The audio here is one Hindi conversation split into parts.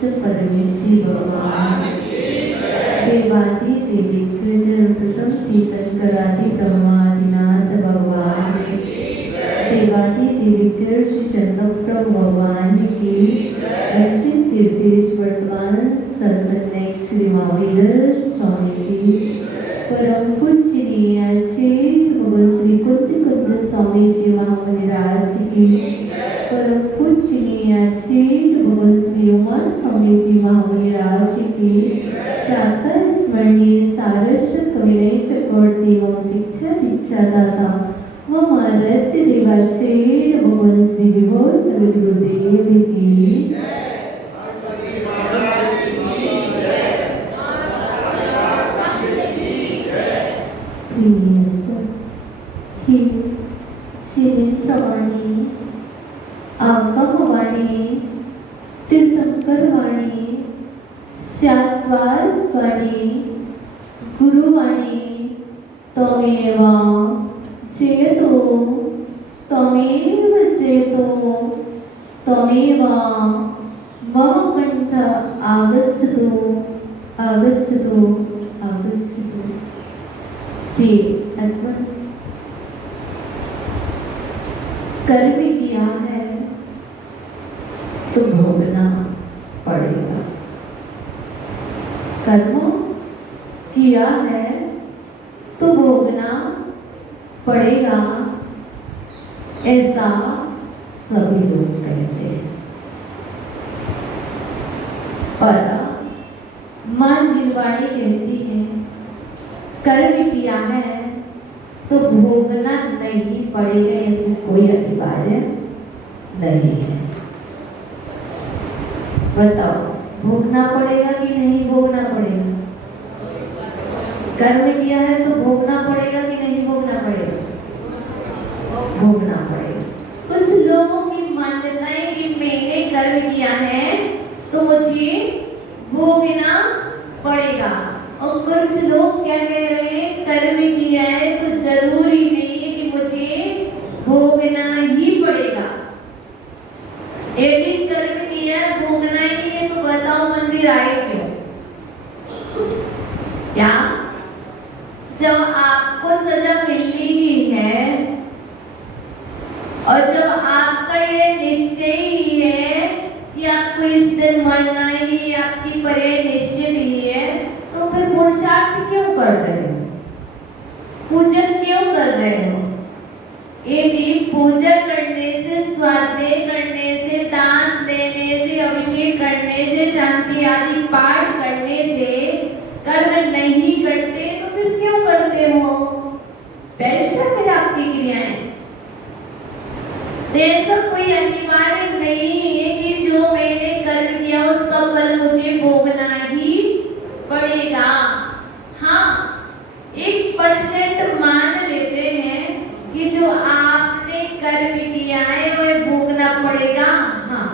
समस्त परमेश्वरी भगवान देवादि देवी प्रथम तीर्थंकरादि ब्रह्मादिनाथ भगवान देवादि देवी श्री चंद्र भगवान की अंतिम तीर्थेश वर्तमान सत्संग श्री महावीर स्वामी जी परम पूजनीय भगवान श्री कुंद स्वामी जी महाराज की परम पूजनीय भगवान श्री उमा स्वामी जी महाराज की प्रातः स्मरणीय सारस कविनय चक्रवर्ती व शिक्षा दीक्षादाता व महारथी देवाचे भगवान श्री विभो सद्गुरुदेव की चिंतवाणी आगमवाणी तीर्थंकरवाणी स्यात्वारवाणी गुरुवाणी त्वमेव जयतो त्वमेव जयतो त्वमेव मम कंठ आगच्छतु आगच्छतु आगच्छतु। जी अद्भुत कर्म किया है तो भोगना पड़ेगा। कर्म किया है तो भोगना पड़ेगा, ऐसा सभी लोग कहते हैं। पर मां जिनवाणी कहती है कर्म किया है तो भोगना नहीं पड़ेगा, ऐसे कोई अनिवार्य नहीं है। बताओ भोगना पड़ेगा कि नहीं भोगना पड़ेगा? कर्म किया है तो भोगना पड़ेगा कि नहीं भोगना पड़ेगा? भोगना पड़ेगा। कुछ लोगों की मान्यता है कि मैंने कर्म किया है तो मुझे भोगना पड़ेगा, और कुछ लोग क्या कह रहे हैं कर्म किया है तो जरूरी नहीं है कि मुझे भोगना ही पड़ेगा। यदि कर्म किया है भोगना ही है तो बताओ मंदिर आए क्यों? क्या जब आपको सजा मिलनी ही है और जब आपका ये निश्चय ही है कि आपको इस दिन मरना ही आपकी पर्याय निश्चित ही है, तो फिर पुरुषार्थ क्यों कर रहे हो? पूजन क्यों कर रहे हो? यदि पूजा करने से, स्वाध्याय करने से, दान देने से, अभिषेक करने से, शांति आदि पाठ करने से कर्म नहीं करते तो फिर क्यों करते हो? वैष्णव फिर आपकी क्रियाएं। ऐसा कोई अनिवार्य नहीं है कि जो मैंने कर्म किया उसका फल मुझे भोगना ही पड़ेगा। हाँ, 1% मान लेते हैं कि जो आपने कर्म किया है वह भोगना पड़ेगा, हाँ,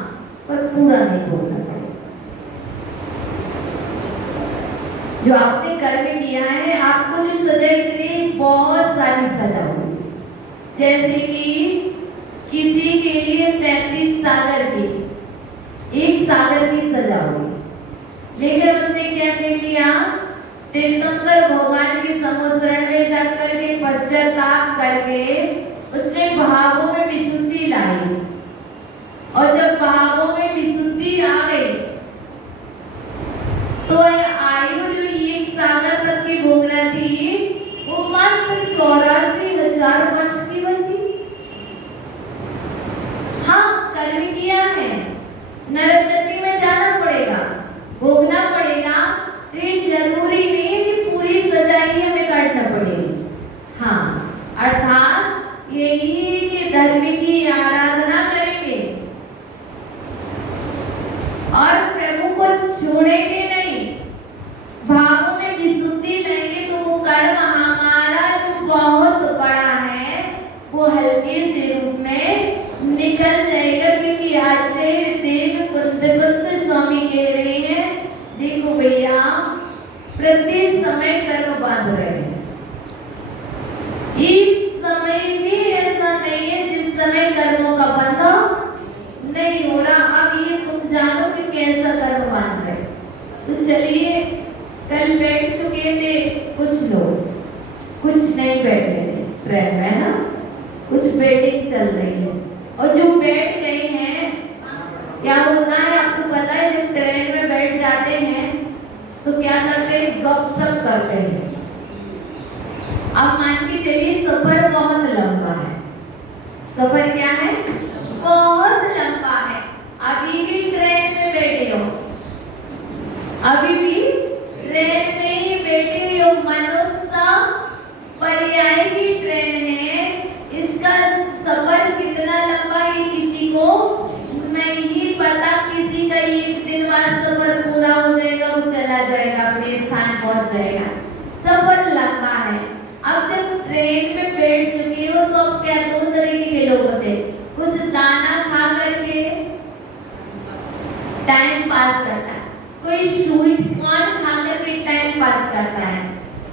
पर पूरा नहीं भोगना पड़ेगा। जो आपने कर्म किया है आपको जो सजा इतनी बहुत सारी सजा हुई, जैसे कि किसी के लिए 33 सागर की, 1 सागर की सजा हुई, लेकिन उसने क्या कर लिया? तीर्थंकर भगवान के समुद्रण में जाकर के पश्चाताप करके उसने भावों में विशुद्धि लाई, और जब भावों में विशुद्धि आ गई तो आयु जो 1 सागर तक की भोगना थी वो मात्र 84,000 वर्ष की बची। हाँ, कर्म किया है, नरक गति में जाना पड़ेगा, भोगना पड़ेगा, तो ये जरूरी नहीं है कि पूरी सजा ही हमें काटना पड़ेगी। हाँ, अर्थात यही है कि धर्म की आराधना करेंगे और प्रभु को छोड़ेंगे नहीं, भावों में विशुद्धि लेंगे तो वो कर्म हमारा जो बहुत बड़ा है वो हल्के से रूप में निकल जाएगा। क्योंकि आचार्य देव कुंद स्वामी कह रहे हैं, देखो भैया प्रति समय कर्म बांध रहे हैं, एक समय भी ऐसा नहीं है जिस समय कर्मों का बंधन नहीं हो रहा। अब ये तुम जानो कि कैसा कर्म चलिए, कल बैठ चुके थे कुछ लोग, कुछ नहीं बैठे थे ट्रेन में ना, कुछ वेटिंग चल रही है। और जो बैठ गए हैं, क्या होता है आपको पता है, जब ट्रेन में बैठ जाते हैं तो क्या करते हैं, गपशप करते हैं। अब मान के चलिए सफर बहुत लंबा है, सफर क्या है, बहुत लंबा है। अभी भी ट्रेन में बैठे हो, अभी भी ट्रेन में ही बैठे हो, मनुष्य पर्याय की ट्रेन है, इसका सफर कितना लंबा है किसी को नहीं पता। किसी का एक दिन बाद सफर पूरा हो जाएगा, वो चला जाएगा, अपने स्थान पहुंच जाएगा। सफर लंबा है। अब जब ट्रेन में बैठ चुके हो तो अब क्या, दो तरीके के लोग होते हैं, कुछ दाना खा करके टाइम पास करता है, कोई स्वीट कॉर्न खा करके टाइम पास करता है,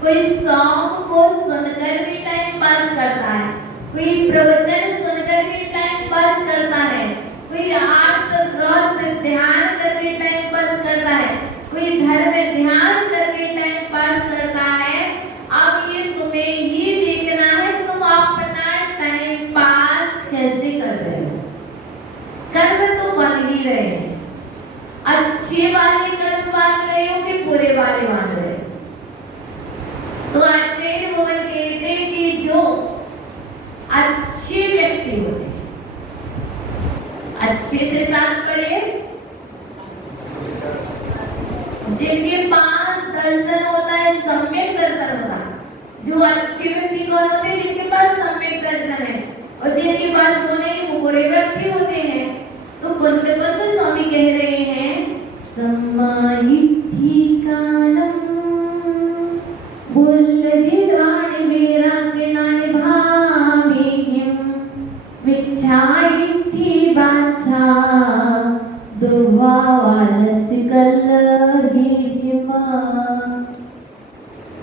कोई सॉन्ग को सुनकर भी टाइम पास करता है, कोई प्रवचन सुनकर भी टाइम पास करता है, कोई आर्त रात ध्यान करके टाइम पास करता है, कोई धर्म में ध्यान करके टाइम पास करता है। अब ये तुम्हें ही देखना है, तुम अपना टाइम पास कैसे कर रहे हो। कर्म तो बन ही रहे हैं, अच्छे वाले कर्म बांध रहे हो कि बुरे वाले बांध रहे हो। तो आचार्य भगवान कहते हैं कि जो अच्छे व्यक्ति होते हैं, अच्छे से तात्पर्य जिनके पास दर्शन होता है, सम्यक दर्शन होता है। जो अच्छे व्यक्ति कौन होते हैं, जिनके पास सम्यक दर्शन है, और जिनके पास वो नहीं, वो बुरे व्यक्ति होते हैं। तो कुंत स्वामी कह रहे हैं, सम्मायित्थि कालम बुल्लदिराणि मेरा कृणाणि भामिहिं विच्छायित्थि बाच्छा दुर्वावालस्य कलहिमा।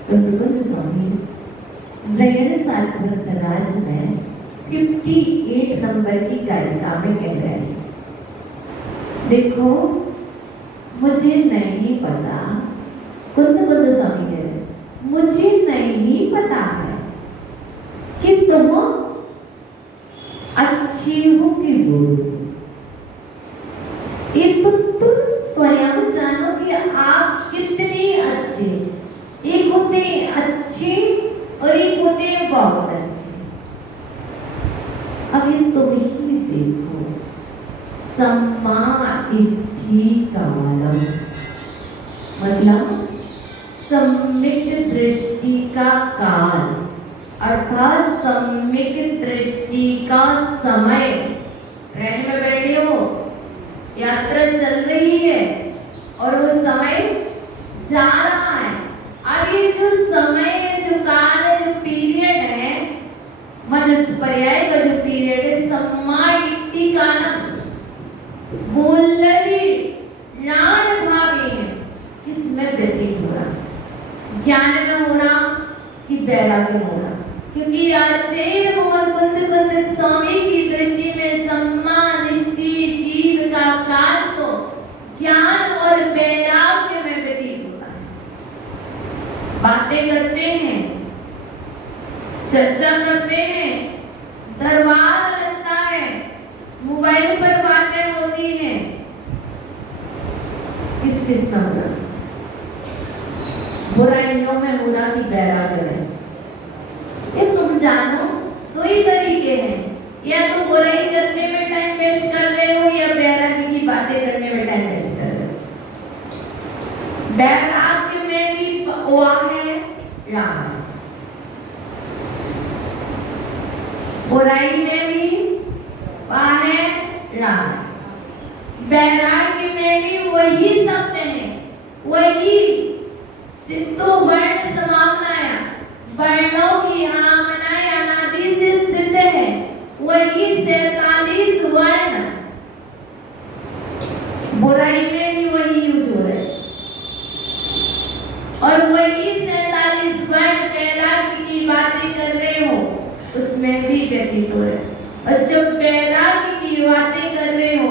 कुंत स्वामी ब्रह्म साधकराज में 58 नंबर की कारिका में कह रहे हैं, देखो मुझे नहीं पता, कुंत स्वामी कह रहे, मुझे नहीं पता है कि तुम अच्छी हो कि बुरी। ये तुम स्वयं जानो कि आप कितने अच्छे। एक होते अच्छे और एक होते बहुत अच्छे। अब ये तुम ही देखो, सम्मायित्थि कालम मतलब सम्यक दृष्टि का काल, अर्थात सम्यक दृष्टि का समय। ट्रेन में बैठे हो, यात्रा चल रही है और वो समय जा रहा है। अब ये जो समय है, जो काल है, जो पीरियड है, मनुष्य पर्याय का जो पीरियड है, सम्मायित्थि कालम बुल्लदि राण भावी है, किसमें व्यतीत हो रहा, ज्ञान में हो रहा कि वैराग्य में हो रहा। क्योंकि आचार्य भगवान कुंत स्वामी की दृष्टि में सम्मानिष्ठि जीव का काल तो ज्ञान और वैराग्य में व्यतीत होता है। बातें करते हैं, चर्चा करते हैं, दरबार लगता है, मोबाइल पर बातें होती हैं, किस किस में होगा, बुराइयों में हो रहा कि वैराग्य में। ये तुम जानो, दो ही तरीके हैं, या तो बुराई करने में टाइम वेस्ट कर रहे हो या वैराग्य की बातें करने में टाइम वेस्ट कर रहे हो। वैराग्य में भी वह है राम, बुराई में भी वह है राम, वैराग्य में भी वही शब्द है, वही सिद्धो वर्ण समाप्नाया, वर्णों की आमनाय अनादि से सिद्ध है, वही 47 वर्ण, बुराई में भी वही यूज हो रहे और वही 47 वर्ण वैराग्य की बातें कर रहे हो, उसमें भी व्यतीत हो रहे। और जब वैराग्य की बातें कर रहे हो,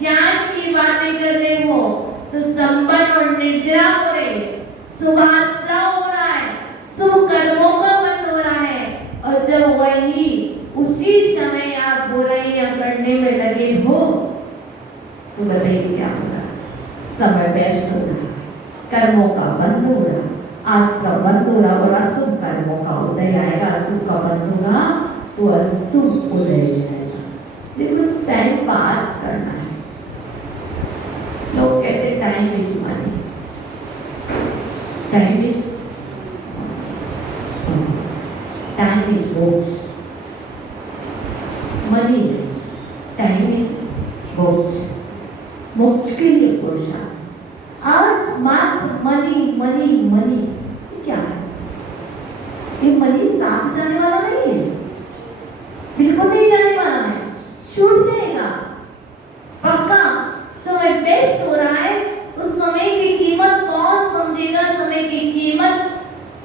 ज्ञान की बातें कर रहे हो, तो संपन्न और निर्जरा निद्रा हो रही है, शुभाश्रम हो रहा है, शुभ कर्मों का बंद हो रहा है। और जब वही उसी समय आप बुराइयां करने में लगे हो तो बताइए क्या हो रहा? समय व्यस्त हो रहा, कर्मों का बंद हो रहा, आश्रम बंद हो रहा और अशुभ कर्मों का उदय आएगा। अशुभ का बंद होगा तो अशुभ उदय आएगा। देखो टाइम पास करना है। लोग कहते time is money, time is मोक्ष, मनी टाइम इज मोक्ष, मोक्ष के लिए पुरुषार्थ। आज मात्र मनी मनी मनी क्या है? ये मनी साथ जाने वाला नहीं है, बिल्कुल नहीं जाने वाला है, छूट जाएगा पक्का। समय वेस्ट हो रहा है। उस समय की कीमत कौन समझेगा? समय की कीमत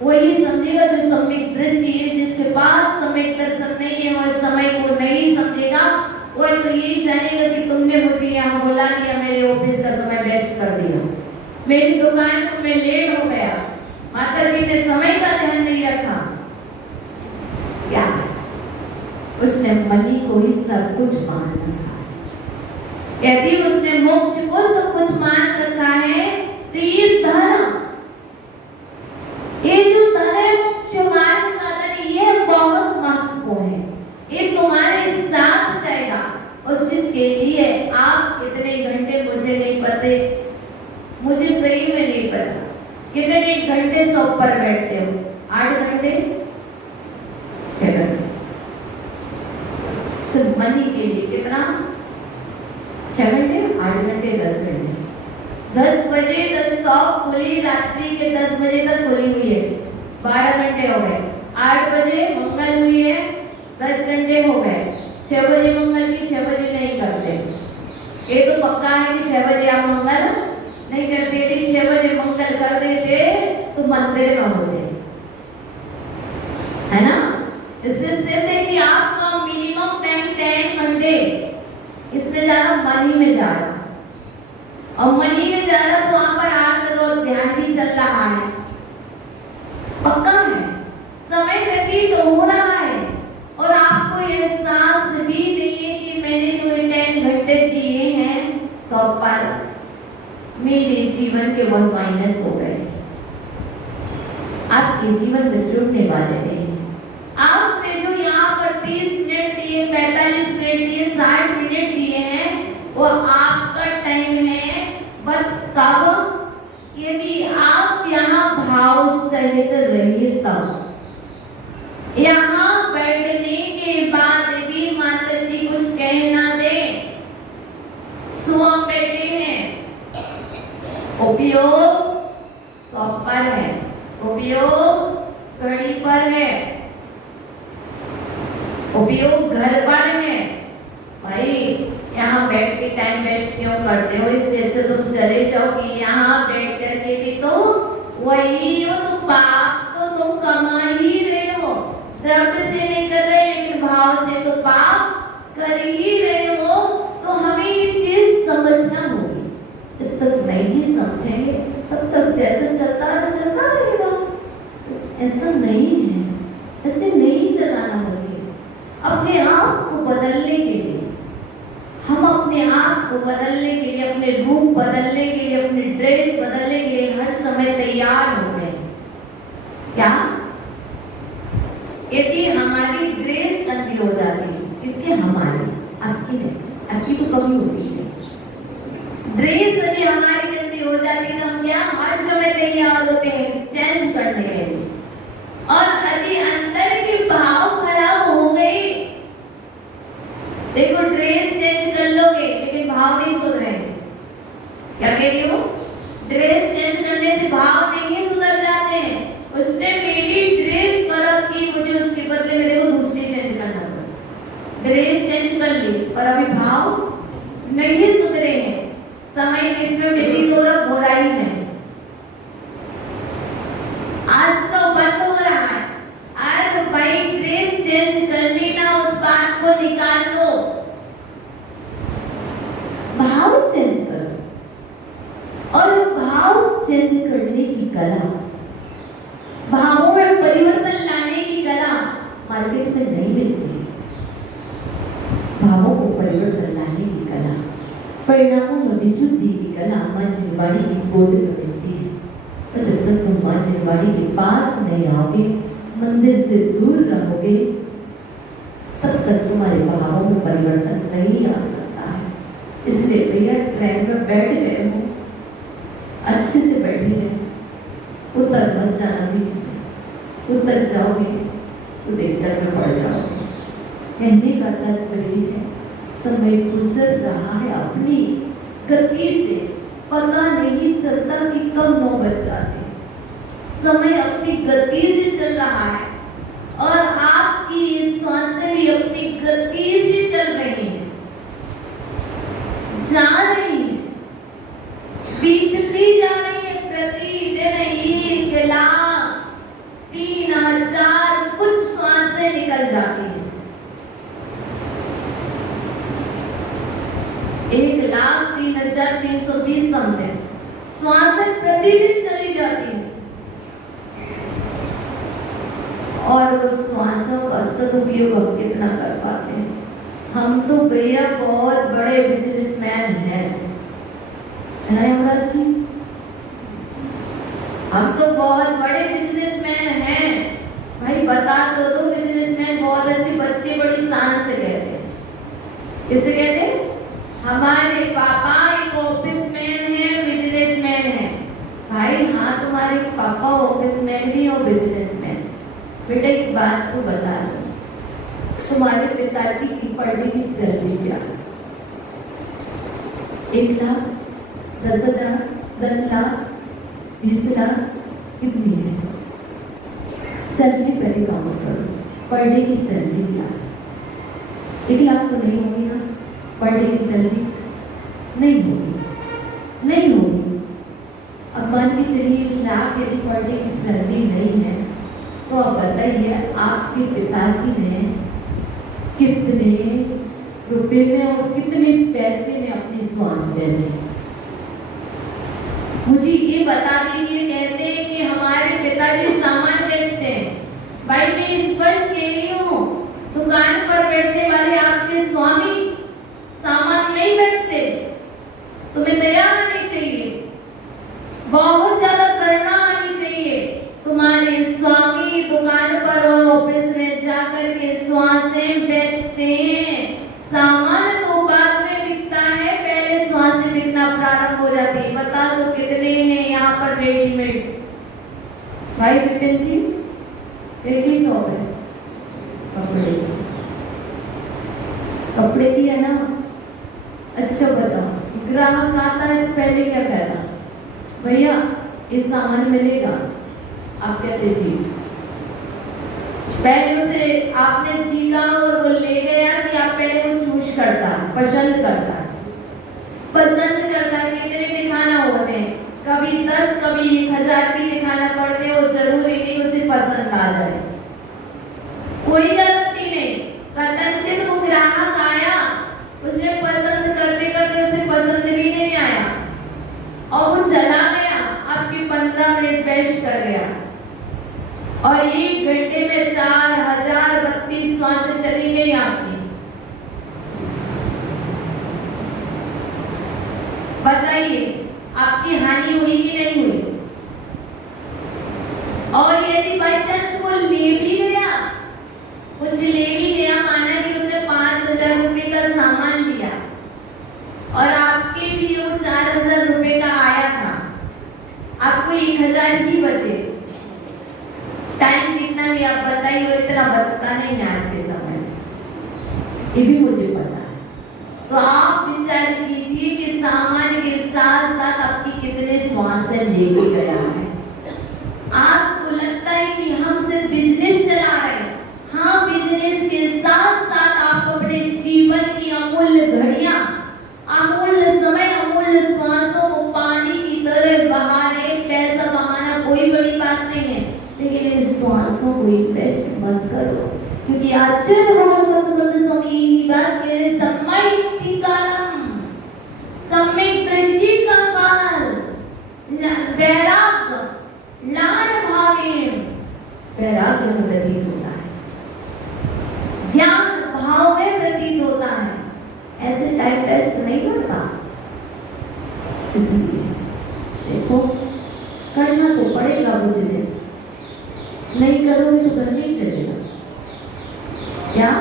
वही समझेगा जो सम्यक दृष्टि है, जिसके पास सम्यक दर्शन नहीं है वह समय को नहीं समझेगा। वह तो यही जानेगा कि तुमने मुझे यहाँ बुला लिया, मेरे ऑफिस का समय वेस्ट कर दिया, मेरी दुकान में लेट हो गया, माता जी ने समय का ध्यान नहीं रखा। क्या है? उसने मनी को ही सब कुछ मान रखा है। यदि उसने मोक्ष को सब कुछ मान रखा है तो ये धन, ये जो धन है मोक्ष मार्ग का धन, ये बहुत महत्वपूर्ण है। ये तुम्हारे साथ जाएगा। और जिसके लिए आप कितने घंटे, मुझे नहीं पता, मुझे सही में नहीं पता कितने घंटे सो पर बैठते हो। 8 घंटे 6 घंटे सिर्फ मनी के लिए। कितना? 6 घंटे 8 घंटे 10 घंटे। 10 बजे तक शॉप खुली, रात्रि के 10 बजे तक खुली हुई है, 12 घंटे हो गए। 8 बजे मंगल हुई है, 10 घंटे हो गए। 6 बजे मंगल की, 6 बजे नहीं करते। ये तो पक्का है कि 6 बजे आप मंगल नहीं करते। यदि 6 बजे मंगल कर देते तो मंदिर में होते, है ना? इससे सिद्ध है कि आपका मिनिमम टाइम 10 घंटे, इसमें ज्यादा मनी में जा रहा, और मनी में जा रहा तो वहां पर आर्थ ध्यान भी चल रहा है, पक्का है। समय व्यतीत हो रहा है और आपको ये एहसास भी नहीं है कि मैंने जो 10 घंटे दिए हैं शॉप पर, मेरे जीवन के बहुत माइनस हो गए। आपके जीवन में जुड़ने वाले नहीं। आपने जो यहाँ पर 30 मिनट दिए, 45 मिनट दिए, 60 मिनट दिए हैं, वो आपका टाइम है। बट कब? यदि आप यहाँ भाव सहित रहिए तब। यहाँ बैठने के बाद भी माता जी कुछ कह ना दे, सुबह बैठे हैं, उपयोग शॉप पर है, उपयोग घड़ी पर है, उपयोग घर पर है। भाई यहाँ बैठ के टाइम वेस्ट क्यों करते हो? इससे अच्छा तुम चले जाओ कि यहाँ बैठ करके भी तो वही हो, तो पाप तो तुम कमा ही रहे हो। द्रव्य से नहीं कर रहे लेकिन भाव से तो पाप कर ही रहे हो। तो हमें ये चीज समझना होगी। जब तक नहीं समझेंगे तब तक जैसे चलता रहेगा। ऐसा नहीं है, ऐसे नहीं चलाना मुझे। अपने आप को बदलने के लिए, हम अपने आप को बदलने के लिए, अपने रूप बदलने के लिए, अपनी ड्रेस बदलने के लिए हर समय तैयार होते हैं। क्या? यदि हमारी ड्रेस गंदी हो जाती है, इसके हमारी, आपकी नहीं, आपकी तो कभी होती है। ड्रेस यदि हमारी गंदी हो जाती है तो हम क्या हर समय तैयार होते हैं चेंज करने के लिए। और यदि अंदर के भाव खराब हो गए, देखो ड्रेस चेंज कर लोगे लेकिन भाव नहीं सुधर रहे। क्या कह रही हो? ड्रेस चेंज करने से भाव नहीं सुधर जाते हैं। उसने मेरी ड्रेस खराब की, मुझे उसके बदले में देखो दूसरी चेंज करना पड़ा। ड्रेस चेंज कर ली पर अभी भाव नहीं सुधरे हैं। समय किसमें व्यतीत हो रहा? बुराई में। आज तो बंद हो रहा है। आज भाई ड्रेस चेंज कर ली ना, उस बात को निकाल दो, भाव चेंज करो। और भाव चेंज करने की कला, भावों में परिवर्तन लाने की कला मार्केट में नहीं मिलती। भावों को परिवर्तन लाने की कला, परिणामों में विशुद्धि की कला मां जिनवाड़ी की गोद में मिलती है। और जब तक तुम मां जिनवाड़ी के पास नहीं आओगे, मंदिर से दूर रहोगे, तब तक तुम्हारे भावों में परिवर्तन नहीं आ सकता है। इसलिए भैया ट्रेन में बैठ गए हो, अच्छे से बैठेंगे, उतर मत जाना बीच में। उतर जाओगे तो दिक्कत में पड़ जाओगे। कहने का तात्पर्य है समय गुजर रहा है अपनी गति से, पता नहीं चलता कि कब 9 बज जाते। समय अपनी गति से चल रहा है और आपकी ये सांसें भी अपनी गति से चल रही हैं, जा रही हैं, बीतती जा रही है। प्रतिदिन 1 लाख 3,000 कुछ सांसें निकल जाती हैं। 1,03,320 समथिंग श्वासें प्रतिदिन चली जाती हैं और उस श्वासों का सदुपयोग हम कितना कर पाते हैं। हम तो भैया बहुत बड़े बिजनेसमैन हैं, है ना यमराज जी? हम तो बहुत बड़े बिजनेसमैन हैं भाई। बता तो दो, बिजनेसमैन बहुत अच्छे बच्चे बड़ी शान से कहते हैं। किसे कहते हैं? हमारे पापा एक ऑफिसमैन है, बिजनेसमैन है। भाई हाँ, तुम्हारे पापा ऑफिसमैन भी और बिजनेसमैन। बेटा एक बात तो बता दो, तुम्हारे पिताजी की पढ़ने की सैलरी क्या? 1 लाख, 10,000, 10 लाख, 20 लाख, कितनी है सैलरी? पहले काउंट करो, पर डे की सैलरी क्या? 1 लाख तो नहीं होगी ना? पर डे की सैलरी नहीं होगी, नहीं होगी। अब मान के चलिए 1 लाख यदि पर डे की सैलरी नहीं है, तो अब बताइए आपके पिताजी ने कितने रुपए में और कितने पैसे में अपनी श्वास बेची? मुझे ये बता दीजिए। कहते हैं कि हमारे पिताजी सामान बेचते हैं। भाई मैं स्पष्ट कह रही हूँ, दुकान पर बैठने वाले आपके स्वामी सामान नहीं बेचते। तुम्हें दया आनी चाहिए, बहुत ज्यादा करुणा आनी चाहिए। तुम्हारे स्वामी दुकान पर और ऑफिस में जाकर के श्वासें बेचते हैं। सामान तो बाद में बिकता है, पहले श्वासें बिकना प्रारंभ हो जाती है। बता दो कितने हैं यहाँ पर रेडीमेड? भाई विपिन जी, 100 है कपड़े, कपड़े की है ना? अच्छा बताओ, ग्राहक आता है तो पहले क्या कहता? भैया ये सामान मिलेगा? आप कहते जी। पहले उसे आपने जीका और वो ले गया कि आप पहले वो चूज करता, पसंद करता, पसंद करता कितने दिखाना होते हैं? कभी 10 कभी 1,000 भी दिखाना पड़ते हैं। वो जरूरी नहीं उसे पसंद आ जाए, कोई गारंटी नहीं। कदाचित वो ग्राहक आया, उसने पसंद करते करते उसे पसंद भी नहीं आया और वो चला गया, आपके 15 मिनट वेस्ट कर गया और 1 घंटे में 4,032 श्वासें चली गई आपकी। बताइए आपकी हानि हुई कि नहीं हुई? और यदि बाई चांस वो ले भी गया, कुछ ले भी गया, माना कि उसने 5,000 रुपए का सामान लिया और आपके भी वो 4,000 रुपए का आया था, आपको 1,000 ही बचे। टाइम कितना भी आप बताइए, और इतना बचता नहीं है आज के समय में, ये भी मुझे पता है। तो आप विचार कीजिए कि सामान के साथ साथ आपकी कितने श्वासें लेके गया है। आपको लगता है कि हम सिर्फ बिजनेस चला रहे हैं। हाँ, बिजनेस के साथ साथ आप अपने जीवन की अमूल्य घड़ियां, अमूल्य समय, अमूल्य श्वासों को पानी की तरह बहा रहे। पैसा बहाना कोई बड़ी बात नहीं है, लेकिन इन श्वासों को इन्वेस्ट मत करो, क्योंकि आचरण समय दृष्टि का काल इसलिए देखो, करना तो पड़ेगा बिजनेस, नहीं करोगे तो घर नहीं चलेगा। क्या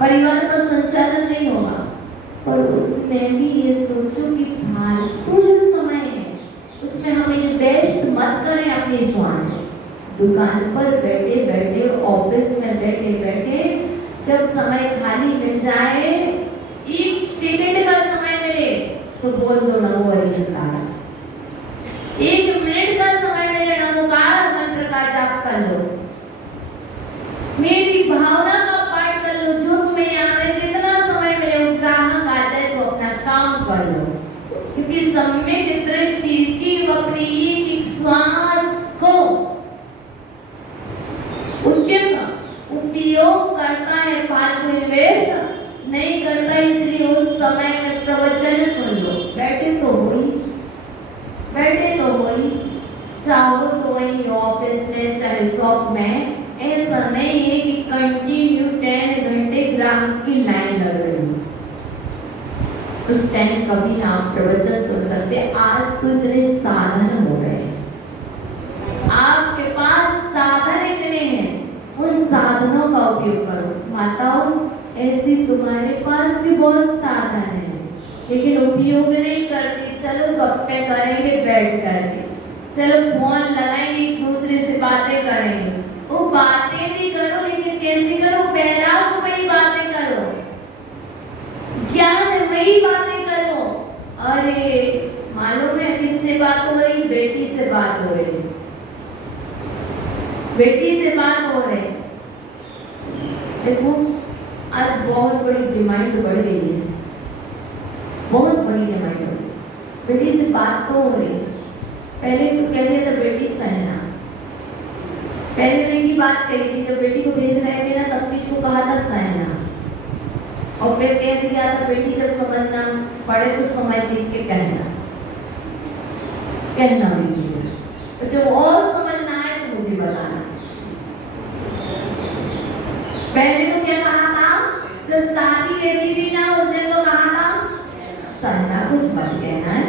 परिवार का संचालन नहीं होगा। पर उसमें भी ये सोचो कि फालतू जो समय है उसमें हम इन्वेस्ट मत करें अपनी स्वास्थ्य। दुकान पर बैठे बैठे, ऑफिस में बैठे बैठे, जब समय खाली मिल जाए, 1 सेकंड का समय मिले तो बोल दो नमो हरिहंकार। 1 मिनट का समय मिले नमोकार मंत्र का जाप कर लो, मेरी भावना का पाठ कर लो, जो तुम्हें याद है जितना समय मिले, ग्राहक आ जाए तो अपना काम कर लो। क्योंकि सम्यक दृष्टि जीव अपनी एक श्वास को उचित उपयोग करता है, फालतू इन्वेस्ट नहीं करता। इसलिए उस समय में प्रवचन सुन लो, बैठे तो वही, चाहो तो वही ऑफिस में चाहे शॉप में। ऐसा नहीं है कि कंटिन्यू 10 घंटे ग्राहक की लाइन लग रही है, उस टाइम कभी ना आप प्रवचन सुन सकते। आज तो इतने साधन हो गए, आपके पास साधन इतने हैं, उन साधनों का उपयोग करो। माताओं, ऐसी तुम्हारे पास भी बहुत साधन है, लेकिन उपयोग नहीं करती। चलो गप्पे करेंगे बैठ करके, चलो फोन लगाएंगे, एक दूसरे से बातें करेंगे। वो बातें भी करो, लेकिन कैसे करो? बैराग वही बातें करो, ज्ञान वही बातें करो। अरे मालूम है किससे बात हो रही? बेटी से बात हो रही, बेटी से बात हो रही। देखो, आज बहुत बड़ी डिमांड बढ़ गई है, बहुत बड़ी डिमांड हो रही। बेटी से बात तो हो रही, पहले तो कहते थे बेटी सहना, पहले तो एक बात कही थी, जब बेटी को भेज रहे थे ना तब चीज को कहा था सहना, और फिर कह दिया था बेटी जब समझना पड़े तो समय देख के कहना भी सीखना, तो जब और समझना आए तो मुझे बताना। पहले तो क्या कहा था? जब शादी कहती थी ना उस दिन तो कहा था सहना, कुछ मत कहना है,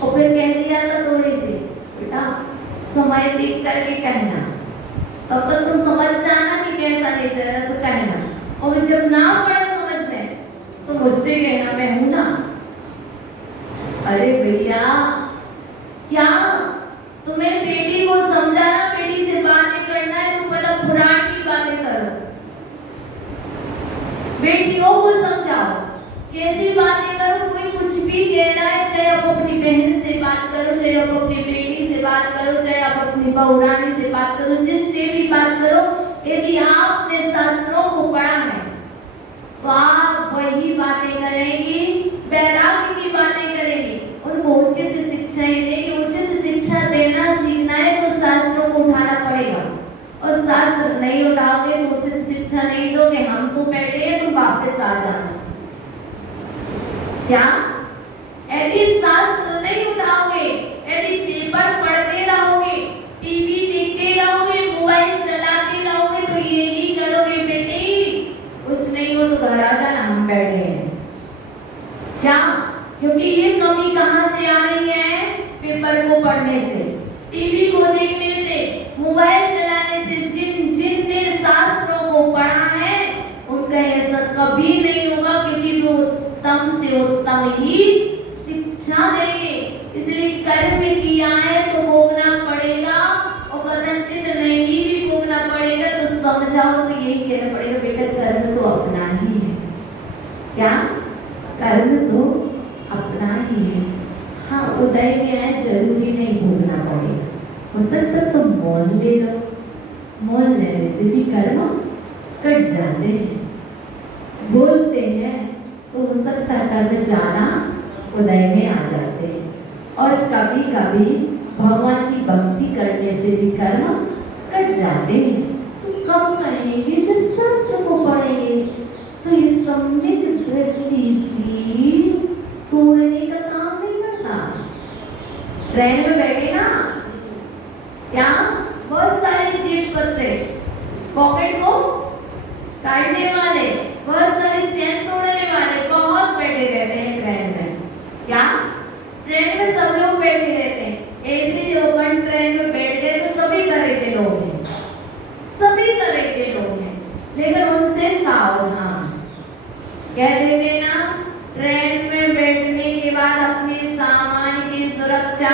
और फिर कह दिया था थोड़ी सी बेटा समय देख करके कहना, तब तक तुम समझ जाना कि कैसा नेचर है, सो कहना। और जब ना पड़े समझ में तो मुझसे कहना, मैं हूं ना। अरे भैया, क्या तुम्हें बेटी को समझाना, बेटी से बातें करना है तो पहले पुराण की बातें करो, बेटियों को समझाओ। कैसी बातें करो? कोई कुछ भी कह रहा है, चाहे आप अपनी बहन से बात करो, चाहे आप अपनी बेटी से बात करो, चाहे आप अपनी बहुरानी से बात करो, जिससे भी बात करो, यदि आपने शास्त्रों को पढ़ा है तो आप वही बातें करेंगी, वैराग्य की बातें करेंगी, उनको उचित शिक्षाएं देंगे। उचित शिक्षा देना सीखना है तो शास्त्रों को उठाना पड़ेगा, और शास्त्र नहीं उठाओगे तो उचित शिक्षा नहीं दोगे, हम तो बैठे हैं तो वापस आ जाना। क्या? यदि शास्त्र नहीं उठाओगे, यदि पेपर पढ़ते रहोगे, टीवी देखते रहोगे, मोबाइल चलाते रहोगे, तो यही करोगे बेटी, कुछ नहीं हो तो घर आ जाना, हम बैठे हैं। क्या? क्योंकि ये कमी कहाँ से आ रही है? पेपर को पढ़ने से, टीवी को देखने से, मोबाइल चलाने से। जिनने शास्त्रों को पढ़ा है उनका ऐसा कभी नहीं होगा, क्योंकि वो उत्तम से उत्तम ही शिक्षा देंगे। इसलिए कर्म किया है तो भोगना पड़ेगा, और कदाचित नहीं भी भोगना पड़ेगा तो समझाओ तो यही कहना पड़ेगा, बेटा कर्म तो अपना ही है। क्या? कर्म तो अपना ही है। हाँ, उदय में आए जरूरी नहीं भोगना पड़ेगा, हो सकता तो मोल ले लो, मोल लेने से भी कर्म कट जाते हैं। बोलते हैं तो हो सकता है कर्म ज्यादा उदय में आ जाते हैं, और कभी कभी भगवान की भक्ति करने से भी कर्म कट जाते हैं। तो कब करेंगे? जब शास्त्र को पढ़ेंगे। तो ये सम्यक दृष्टि चीज तोड़ने का काम नहीं करता। ट्रेन में बैठे ना, क्या बहुत सारे जेब कतरे, पॉकेट को काटने वाले, बहुत सारे चैन तोड़ने वाले बहुत बैठे रहते हैं ट्रेन में। क्या? ट्रेन सुरक्षा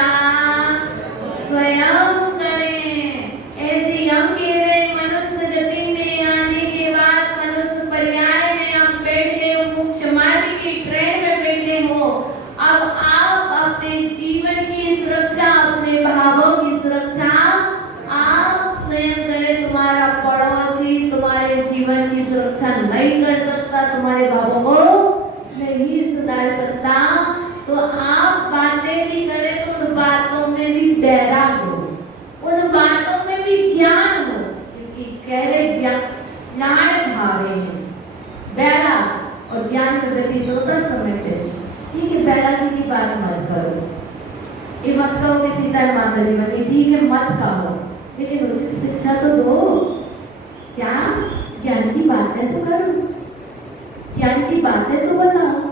स्वयं करें। ऐसे हम कह रहे मनुष्य गति में आने के बाद मनुष्य पर्याय में आप बैठ गए, मोक्ष मार्ग की ट्रेन में बैठ गए हो। अब आप अपने जीवन की सुरक्षा, अपने भावों की सुरक्षा आप स्वयं करें। तुम्हारा पड़ोसी तुम्हारे जीवन की सुरक्षा नहीं कर सकता, तुम्हारे भावों को नहीं सुधार सकता, तो आप बातें भी करें तो उन बातों में भी बैराग हो, उन बातों में भी ज्ञान हो, क्योंकि कह रहे ज्ञान भावे हैं। बैराग और ज्ञान के प्रति दोनों समझते हैं। ठीक है, बैरागी की बात मत करो, ये मत कहो कि सीता माता जी बनी, ठीक है मत कहो, लेकिन उचित शिक्षा तो दो। क्या ज्ञान की बातें तो करो, ज्ञान की बातें तो बताओ,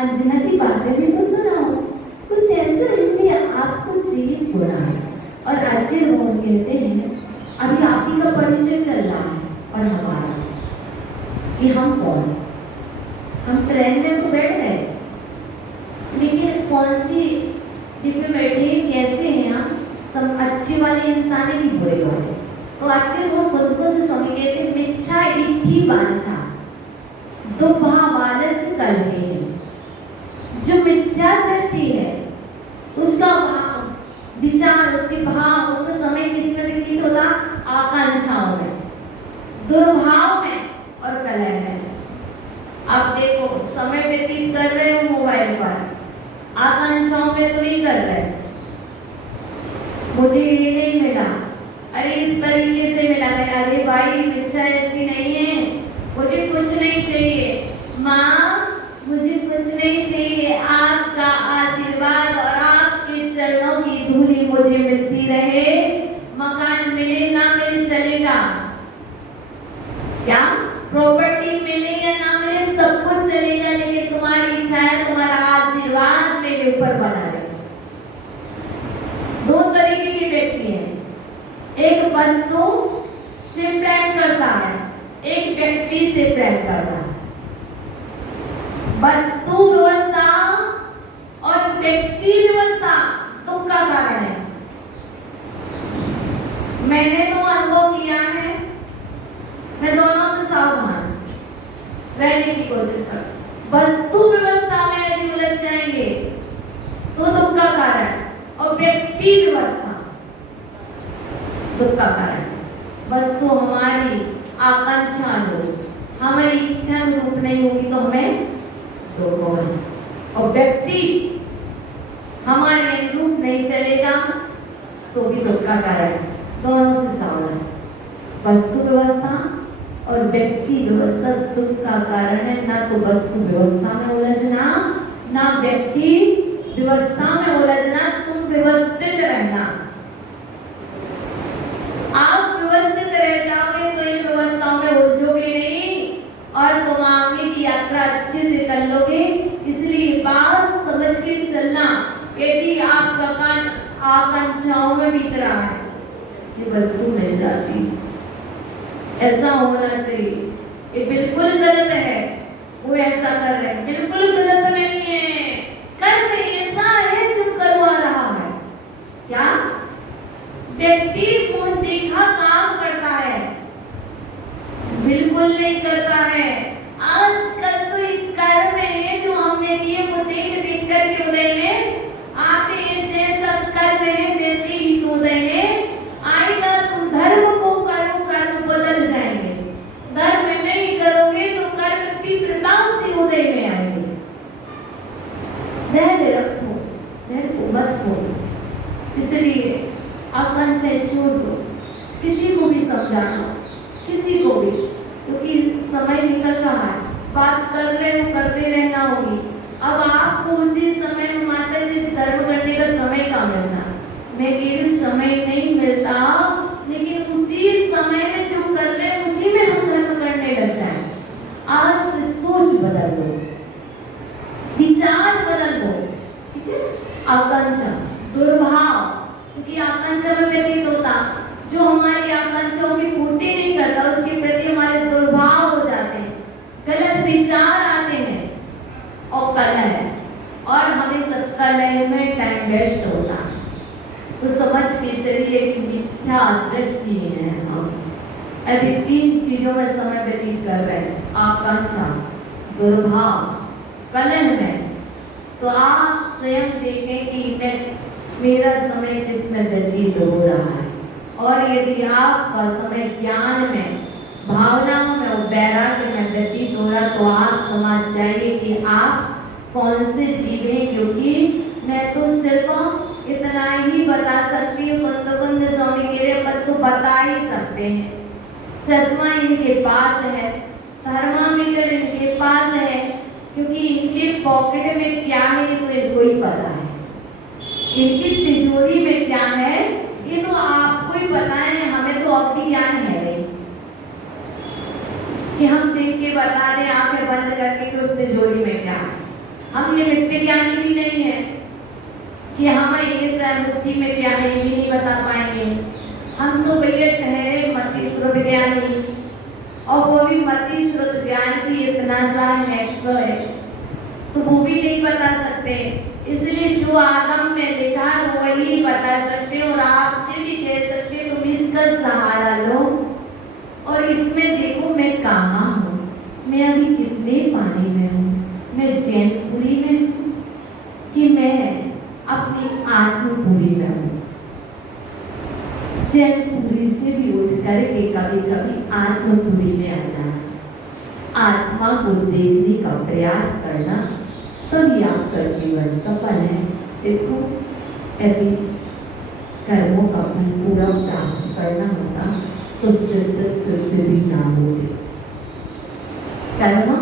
अंजना की बातें भी तो सुनाओ, कुछ ऐसा। इसलिए आपको चाहिए पुराण। और आचार्य भगवान कहते हैं, अभी आप ही का परिचय चल रहा है और हमारा कि हम कौन। हम ट्रेन में तो बैठ गए, लेकिन कौन सी डिब्बे में बैठे, कैसे हैं हम, सब अच्छे वाले इंसान है कि बुरे वाले। तो आचार्य वो खुद स्वामी कहते मिच्छा इठी वांछा दुर्भावालस्य करने है। जो मिथ्या दृष्टि है उसका विचार, उसके भाव, उसका समय किसमें व्यतीत होता, आकांक्षाओं में, दुर्भाव में और कलह में। आप देखो समय व्यतीत कर रहे हो मोबाइल पर, आकांक्षाओं में तो नहीं कर रहे, मुझे ये नहीं मिला, अरे इस तरीके से मिला, अरे भाई इच्छा इसकी नहीं है, मुझे कुछ नहीं चाहिए माँ, मुझे कुछ नहीं चाहिए, आपका आशीर्वाद और आपके चरणों की धूली मुझे मिलती रहे। मकान मिले ना मिले चलेगा, क्या प्रॉपर्टी मिले या ना मिले सब कुछ चलेगा, लेकिन तुम्हारी इच्छा है, तुम्हारा आशीर्वाद मेरे ऊपर बना रहे। दो तरीके के व्यक्ति हैं, एक वस्तु से प्रेम करता है, एक व्यक्ति से प्रेम करता है। वस्तु व्यवस्था और व्यक्ति व्यवस्था दुख का कारण है। मैंने तो अनुभव किया है, मैं दोनों से सावधान रहने की कोशिश कर। वस्तु व्यवस्था में यदि उलझ जाएंगे तो दुख का कारण, और व्यक्ति व्यवस्था दुख का कारण। वस्तु हमारी आकांक्षा हो, हमारी इच्छा रूप नहीं होगी तो हमें दुख होगा, और व्यक्ति हमारे अनुरूप नहीं चलेगा तो भी दुख का कारण। दोनों से सावधान। वस्तु व्यवस्था और व्यक्ति व्यवस्था दुख का कारण है। ना तो वस्तु व्यवस्था में उलझना, ना व्यक्ति व्यवस्था में उलझना। तुम व्यवस्थित रहना, आप व्यवस्थित रह जाओगे तो इन व्यवस्थाओं में उलझोगे नहीं और तुम आगे की यात्रा अच्छे से कर लोगे। इसलिए बात समझ के चलना, यदि आपका कान आकांक्षाओं में बीत रहा है, ये वस्तु मिल जाती, ऐसा होना चाहिए। ये बिल्कुल गलत है, वो ऐसा कर रहे हैं, बिल्कुल गलत नहीं है। कर्म ऐसा है जो करवा रहा है। क्या व्यक्ति मुंह देखा काम करता है, बिल्कुल नहीं करता है। आजकल तो एक कर्म है जो हमने किए वो देख देख करके उदय में आते हैं। जैसा कर्म है वैसे ही तो उदय में आएगा। तुम धर्म को करो, कर्म बदल जाएंगे। धर्म नहीं करोगे तो कर्म तीव्रता से उदय में आएंगे। धैर्य रखो, धैर्य को मत खोलो। इसलिए आकांक्षाएं छोड़ दो, किसी को भी समझाना, किसी को भी, क्योंकि समय निकल रहा है, बात कर रहे हो करते रहना होगी। अब आपको उसी समय में माता जी धर्म करने का समय कहाँ मिलता, मैं कह रही समय नहीं मिलता, लेकिन उसी समय में जो कर रहे हैं उसी में हम धर्म करने लग जाए। आज से सोच बदल दो, विचार बदल दो, ठीक है। आकांक्षा, दुर्भाव, क्योंकि आकांक्षा में व्यतीत होता, जो हमारी आकांक्षाओं की पूर्ति नहीं करता उसके प्रति हमारे दुर्भाव हो जाते हैं, गलत विचार आते हैं और कलह है। और हमेशा कलह में टाइम वेस्ट होता है। तो समझ के चलिए कि मिथ्या दृष्टि है हम। यदि 3 चीजों में समय व्यतीत कर रहे हैं, आकांक्षा, दुर्भाव, कलह में, तो आप स्वयं देखें कि मेरा समय किसमें व्यतीत हो रहा है। और यदि आपका समय ज्ञान में, भावनाओं में और वैराग्य में व्यतीत हो रहा, तो आप समझ जाइए कि आप कौन से जीव हैं। क्योंकि मैं तो सिर्फ इतना ही बता सकती हूँ, कुंद स्वामी के पर तो बता ही सकते हैं। चश्मा इनके पास है, थर्मामीटर इनके पास है, क्योंकि इनके पॉकेट में क्या है ये तो इनको ही पता है। इनकी तिजोरी में क्या है ये तो आपको ही पता है, हमें तो अवधि ज्ञान है नहीं कि हम देख के बता दें आंखें बंद करके कि उस तिजोरी में क्या है। हम निमित्त ज्ञानी भी नहीं है कि हमें इस मुट्ठी में क्या है ये भी नहीं बता पाएंगे। हम तो भैया ठहरे मति श्रुत ज्ञानी, और वो भी मति श्रुत ज्ञान की इतना सा नेक्सो है तो वो भी नहीं बता सकते। इसलिए जो आगम में लिखा है वो वही बता सकते, और आपसे भी कह सकते तुम इसका सहारा लो। और इसमें देखो मैं कहाँ हूँ, मैं अभी कितने पानी में हूँ, मैं जैनपुरी में हूँ कि मैं अपनी आत्मपुरी में हूँ। जैनपुरी से भी उठ करके कभी कभी आत्मपुरी में आ जाना, आत्मा को देखने का प्रयास करना, तभी आपका जीवन सफल है। देखो यदि कर्मों का फल पूरा प्राप्त करना होता तो सिद्ध भी ना होते। कर्म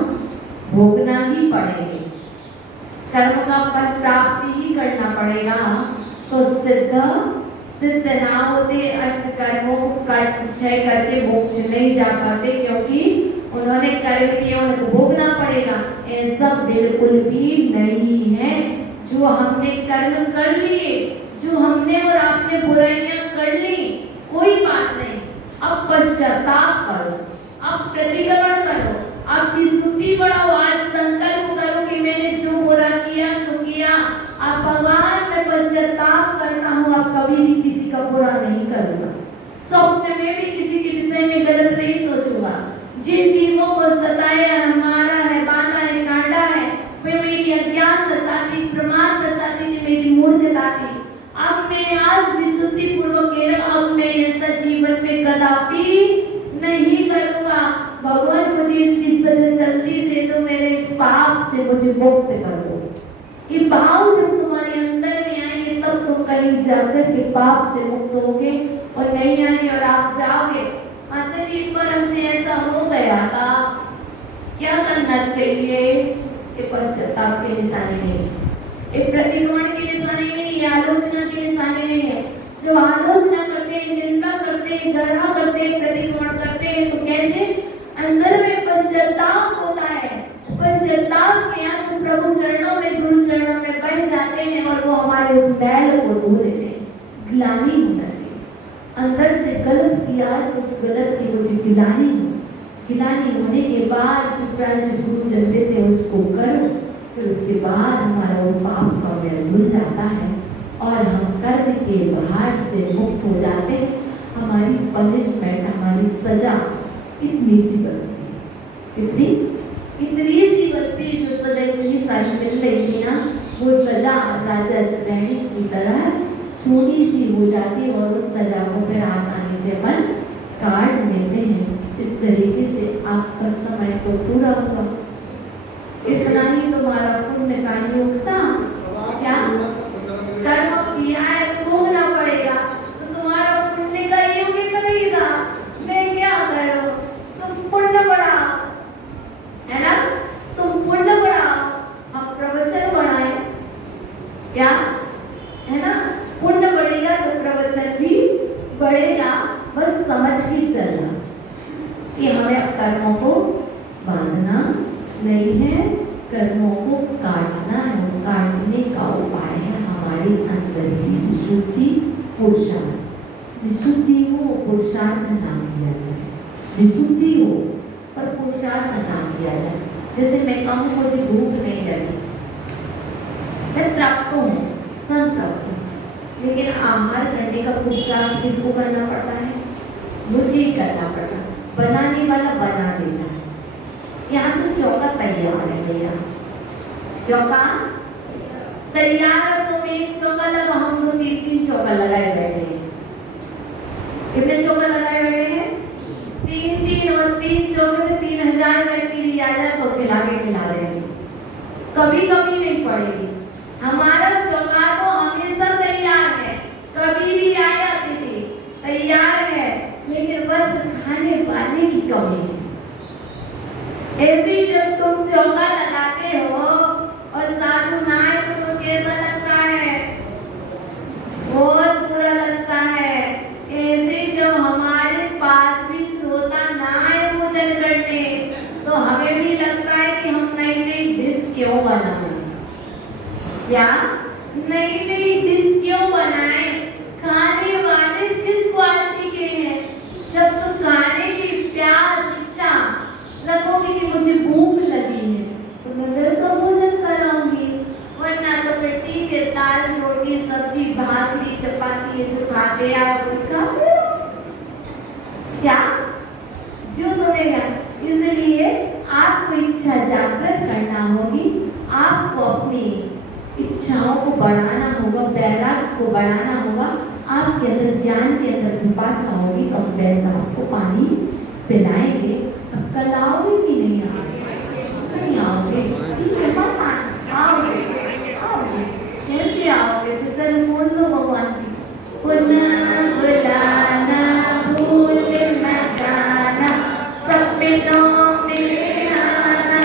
भोगना ही पड़ेंगे, कर्म का फल प्राप्ति ही करना पड़ेगा, तो सिद्ध ना होते। अष्ट कर्मों का क्षय करके मोक्ष नहीं जा पाते, क्योंकि उन्होंने कर्म किया उनको भोगना पड़ेगा। ऐसा बिल्कुल भी नहीं है। जो हमने कर्म कर लिए, जो हमने और आपने बुराइयां कर ली, कोई बात नहीं, अब पश्चाताप करो, अब प्रतिक्रमण करो, अब विसुद्धि बढ़ाओ। आज संकल्प करो कि मैंने जो बुरा किया सो किया, अब भगवान मैं पश्चाताप करता हूँ, अब कभी भी किसी का बुरा नहीं करूँगा, स्वप्न में भी किसी के विषय में गलत नहीं सोचूंगा। जिन जीवों को सताया है, मारा है, बांधा है, काटा है, वे मेरी अज्ञान दशा थी, प्रमाद दशा थी, मेरी मूर्खता थी। अब मैं आज विशुद्धि पूर्वक कह रहा हूं, अब मैं ऐसा जीवन में कदापि नहीं करूंगा। भगवान मुझे इसकी सजा चलती थे तो मेरे इस पाप से मुझे मुक्त कर दो। ये भाव जब तुम्हारे अंदर में आएंगे तब तुम कहीं जाकर के पाप से मुक्त होगे, और नहीं आएंगे और आप जाओगे माता जी पर हमसे ऐसा हो गया था, क्या करना चाहिए? ये पश्चाताप की निशानी नहीं, ये प्रतिक्रमण की निशानी नहीं, ये आलोचना की निशानी नहीं है। जो आलोचना करते हैं, निंदा करते हैं, गढ़ा करते हैं, प्रतिक्रमण करते हैं, तो कैसे अंदर में पश्चाताप होता है। पश्चाताप के आंसू प्रभु चरणों में, गुरु चरणों में बह जाते हैं, और वो हमारे उस मैल को धो देते हैं। ग्लानि होना चाहिए, अंदर से गलत किया तो उस गलत की मुझे गिलानी हो। गिलानी होने के बाद चुप से गुरु जन देते उसको करो, फिर उसके बाद हमारा वो पाप का मैल धुल जाता है और हम कर्म के भार से मुक्त हो जाते हैं। हमारी पनिशमेंट, हमारी सजा इतनी सी बचती है, इतनी सी बचती, जो सजा इतनी सारी मिल रही थी ना, वो सजा राजा श्रेणी की तरह थोड़ी सी हो जाती, और उस सजा को फिर आसानी से अपन काट लेते हैं। इस तरीके से आपका समय तो पूरा होगा। इतना ही तुम्हारा पुण्य का योगता क्या कर्म किया है भोगना पड़ेगा, तो तुम्हारा पुण्य का योग करेगा। मैं क्या करूं? तुम पुण्य बढ़ाओ, है ना, तुम पुण्य बढ़ाओ, हम प्रवचन बढ़ाए, क्या है ना, पुण्य बढ़ेगा तो प्रवचन भी बढ़ेगा। बस समझ ही चलना कि हमें अब कर्मों को बांधना नहीं है, कर्मों को काटना है। काटने का उपाय है हमारे अंदर की विशुद्धि, पुरुषार्थ। विशुद्धि हो, पुरुषार्थ नाम किया जाए, विशुद्धि हो पर पुरुषार्थ नाम किया जाए। जैसे मैं कहूँ मुझे भूख नहीं लगी, मैं तृप्त हूँ, संतृप्त हूँ, लेकिन आहार करने का पुरुषार्थ किसको करना पड़ता है? मुझे ही करना पड़ता है। बनाने वाला बना देता है। यहाँ तो चौका तैयार है भैया, चौका तैयार है। तुम एक चौका लगा, हम लोग 3 चौका लगाए बैठे हैं। कितने चौका लगाए बैठे हैं? 3 और 3 चौके में 3000 व्यक्ति भी आ जाए तो खिला देंगे, कभी कभी नहीं पड़ेगी। हमारा चौका तो हमेशा तैयार है, कभी भी आ जाती थी, तैयार है, लेकिन बस खाने वाले की कमी है। ऐसे जब तुम चौका लगाते हो और साधु ना आए तो कैसा लगता है? बहुत बुरा लगता है। ऐसे जब हमारे पास भी श्रोता ना आए भोजन करने तो हमें भी लगता है कि हम नई डिश क्यों बनाए, क्या नई डिश क्यों बनाए? खाने वाले किस क्वालिटी के हैं? जब तुम खाने की प्यास इच्छा रखोगे कि मुझे भूख लगी है तो मैं वैसा भोजन कराऊंगी, वरना तो फिर ठीक है, दाल रोटी सब्जी भाकरी चपाती जो खाते आए वो खाते क्या जो तुम्हें। इसलिए आपको इच्छा जागृत करना होगी, आपको अपनी इच्छाओं को बढ़ाना होगा, वैराग्य को बढ़ाना होगा, आपके अंदर ज्ञान के अंदर विपाशा होगी, तो हम वैसा आपको पानी पिलाएंगे। अब कल आओगे कि नहीं आओगे? आओगे कैसे आओगे? तो चलो बोल दो भगवान की, पुनः बुलाना भूल न जाना, सपनों में आना,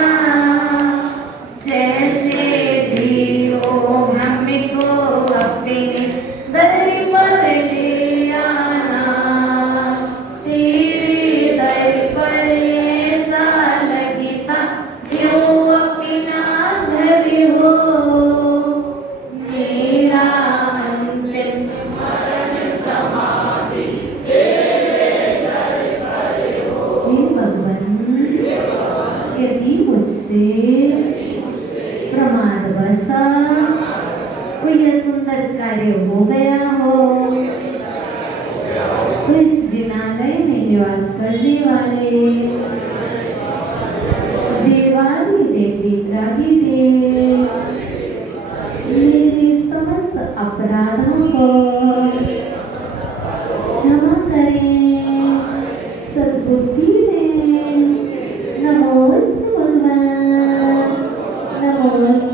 जैसे भी हो हमको अपने दर पर ले आना, तेरे दर पर ऐसा लगता जो अपना घर हो, मेरा अंतिम मरण समाधि तेरे दर पर हो। हे भगवान, यदि मुझसे प्रमादवश कोई सुंदर कार्य हो गया हो तो इस जिनालय में निवास करने वाले देवादि देवी विग्रही देव मेरे समस्त अपराधों को क्षमा करें, सद्बुद्धि दें। नमोस्तु भगवान, नमोस्तु